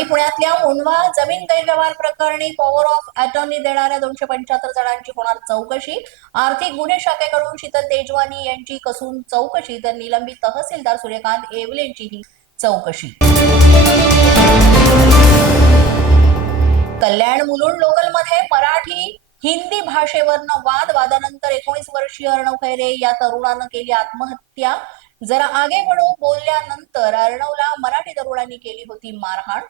मुंबई पुण्यातल्या मुंडवा जमीन गैरव्यवहार प्रकरणी पॉवर ऑफ अटॉर्नी देणाऱ्या दोनशे पंच्याहत्तर जणांची होणार चौकशी. आर्थिक गुन्हे शाखेकडून शीतल तेजवानी यांची कसून चौकशी तर निलंबित तहसीलदार सूर्यकांत येवलेंचीही चौकशी. कल्याण मुलुंड लोकलमध्ये मराठी हिंदी भाषेवरनं वाद वादानंतर एकोणीस वर्षीय अर्णव खैरे या तरुणानं केली आत्महत्या. जरा आगे म्हणू बोलल्यानंतर अर्णवला मराठी दरोडांनी केली होती मारहाण.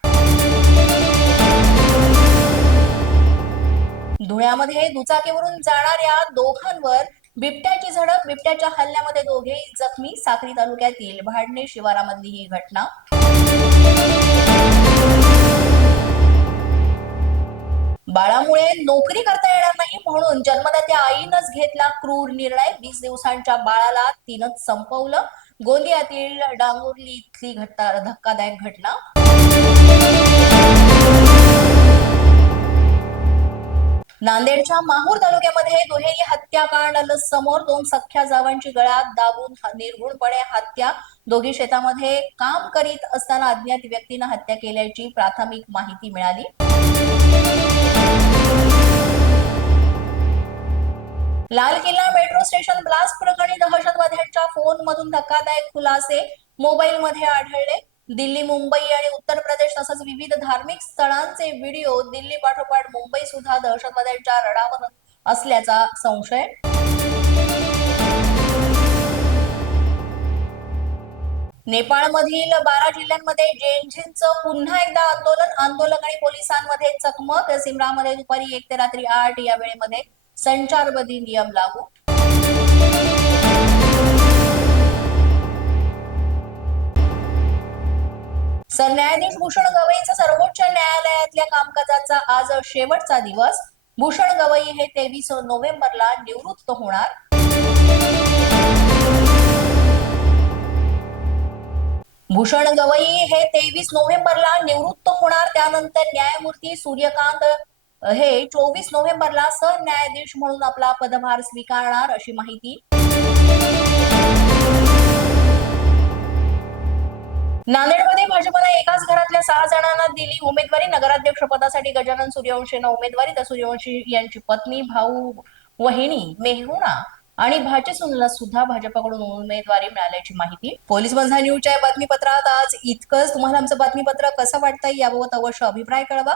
धुळ्यामध्ये दुचाकीवरून जाणाऱ्या दोघांवर बिबट्याची झडप बिबट्याच्या हल्ल्यामध्ये दोघेही जखमी. साक्री तालुक्यातील भाडणे शिवारामधली ही घटना. बाळामुळे नोकरी करता येणार नाही म्हणून जन्मदात्या आईनच घेतला क्रूर निर्णय. वीस दिवसांच्या बाळाला तिनंच संपवलं. गोंदियातील डांगुर्ली इथली घटना धक्कादायक घटना. नांदेडच्या माहूर तालुक्यामध्ये दुहेरी हत्याकांड आलं समोर दोन सख्या जावांची गळ्यात दाबून निर्गुणपणे हत्या. दोघी शेतामध्ये काम करीत असताना अज्ञात व्यक्तीनं हत्या केल्याची प्राथमिक माहिती मिळाली. लाल किल्ला मेट्रो स्टेशन ब्लास्ट प्रकरणी दहशतवाद्यांच्या फोन मधून धक्कादायक खुलासे मोबाईल मध्ये आढळले. दिल्ली मुंबई आणि उत्तर प्रदेश तसंच विविध धार्मिक स्थळांचे व्हिडिओ दिल्ली पाठोपाठ मुंबई सुद्धा दहशतवाद्यांच्या रडावर असल्याचा संशय. नेपाळमधील बारा जिल्ह्यांमध्ये जेएनझीचं पुन्हा एकदा आंदोलन आंदोलक आणि पोलिसांमध्ये चकमक. सिमरामध्ये दुपारी एक ते रात्री आठ या वेळेमध्ये संचारबंदी नियम लागू. सरन्यायाधीश भूषण गवईचा सर्वोच्च न्यायालयातल्या कामकाजाचा आज शेवटचा दिवस. भूषण गवई हे तेवीस नोव्हेंबरला निवृत्त होणार. भूषण गवई हे तेवीस नोव्हेंबरला निवृत्त होणार. त्यानंतर न्यायमूर्ती सूर्यकांत हे चोवीस नोव्हेंबरला सरन्यायाधीश म्हणून आपला पदभार स्वीकारणार अशी माहिती. नांदेडमध्ये भाजपनं एकाच घरातल्या सहा जणांना दिली उमेदवारी. नगराध्यक्ष पदासाठी गजानन सूर्यवंशींना उमेदवारी. तर सूर्यवंशी यांची पत्नी भाऊ वहिनी मेहुणा आणि भाजसूनला सुद्धा भाजपाकडून उमेदवारी मिळाल्याची माहिती. पोलीस बंधा न्यूजच्या बातमीपत्रात आज इतकंच. तुम्हाला आमचं बातमीपत्र कसं वाटतंय याबाबत अवश्य अभिप्राय कळवा.